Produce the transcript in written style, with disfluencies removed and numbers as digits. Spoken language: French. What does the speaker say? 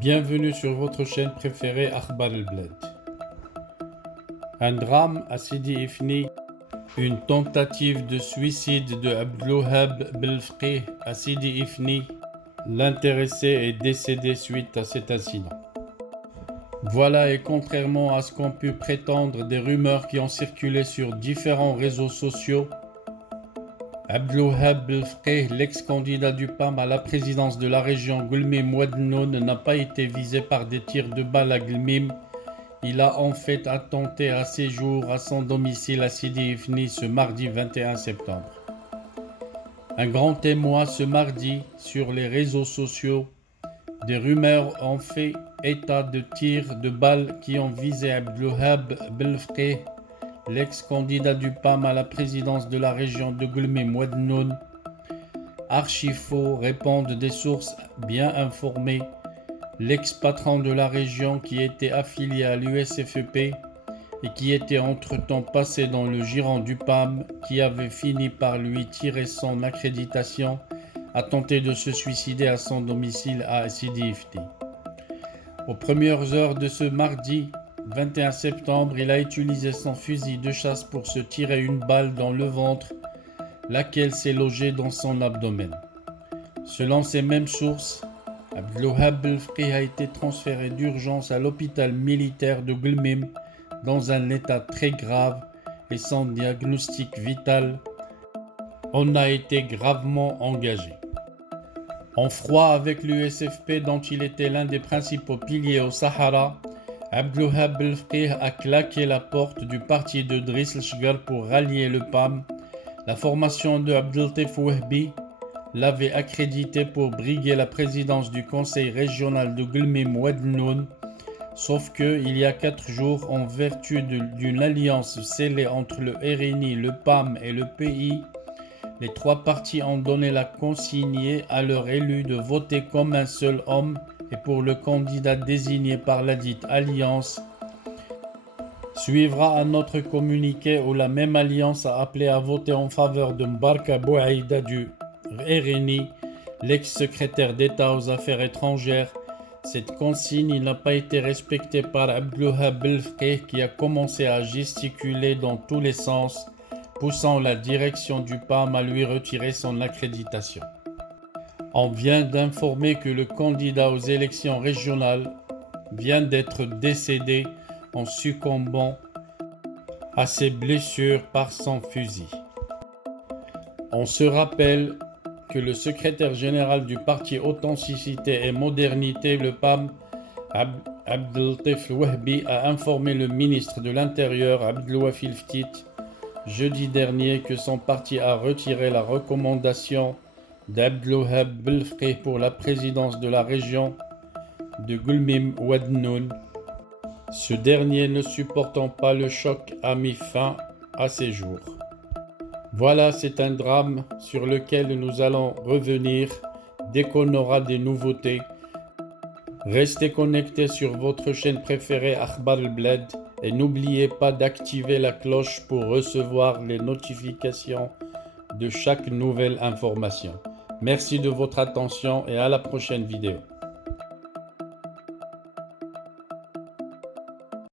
Bienvenue sur votre chaîne préférée Akhbar el-Bled. Un drame à Sidi Ifni, une tentative de suicide de Abdelwahab Belfqih à Sidi Ifni. L'intéressé est décédé suite à cet incident. Voilà, et contrairement à ce qu'ont pu prétendre des rumeurs qui ont circulé sur différents réseaux sociaux, Abdelwahab Belfqih, l'ex-candidat du PAM à la présidence de la région Goulmim-Ouadnoun, n'a pas été visé par des tirs de balles à Goulmim. Il a en fait attenté à séjour à son domicile à Sidi Ifni ce mardi 21 septembre. Un grand émoi ce mardi sur les réseaux sociaux. Des rumeurs ont fait état de tirs de balles qui ont visé Abdelwahab Belfqih, l'ex-candidat du PAM à la présidence de la région de Goulmim-Ouadnoun. Archi-faux, répondent des sources bien informées. L'ex-patron de la région qui était affilié à l'USFEP et qui était entre-temps passé dans le giron du PAM, qui avait fini par lui tirer son accréditation, a tenté de se suicider à son domicile à Sidi Ifni. Aux premières heures de ce mardi 21 septembre, il a utilisé son fusil de chasse pour se tirer une balle dans le ventre, laquelle s'est logée dans son abdomen. Selon ces mêmes sources, Abdelwahab Belfqih a été transféré d'urgence à l'hôpital militaire de Goulmim dans un état très grave et son diagnostic vital en a été gravement engagé. En froid avec l'USFP dont il était l'un des principaux piliers au Sahara, Abdelwahab Belfqih a claqué la porte du parti de Driss el-Chgal pour rallier le PAM. La formation de Abdeltif Wahbi l'avait accrédité pour briguer la présidence du conseil régional de Goulmim-Ouadnoun, sauf que, il y a 4 jours, en vertu d'une alliance scellée entre le RNI, le PAM et le PI, les 3 partis ont donné la consigne à leurs élus de voter comme un seul homme et pour le candidat désigné par la dite alliance. Suivra un autre communiqué où la même alliance a appelé à voter en faveur de Mbarka Bouaïda du RNI, l'ex-secrétaire d'État aux Affaires étrangères. Cette consigne n'a pas été respectée par Abdelwahab Belfqih, qui a commencé à gesticuler dans tous les sens, poussant la direction du PAM à lui retirer son accréditation. On vient d'informer que le candidat aux élections régionales vient d'être décédé en succombant à ses blessures par son fusil. On se rappelle que le secrétaire général du parti Authenticité et Modernité, le PAM, Abdeltif Wahbi, a informé le ministre de l'Intérieur, Abdelwafil Ftit, jeudi dernier, que son parti a retiré la recommandation d'Abdelwahab Belfqih pour la présidence de la région de Goulmim-Ouadnoun. Ce dernier, ne supportant pas le choc, a mis fin à ses jours. Voilà, c'est un drame sur lequel nous allons revenir dès qu'on aura des nouveautés. Restez connectés sur votre chaîne préférée Akhbar el-Bled et n'oubliez pas d'activer la cloche pour recevoir les notifications de chaque nouvelle information. Merci de votre attention et à la prochaine vidéo.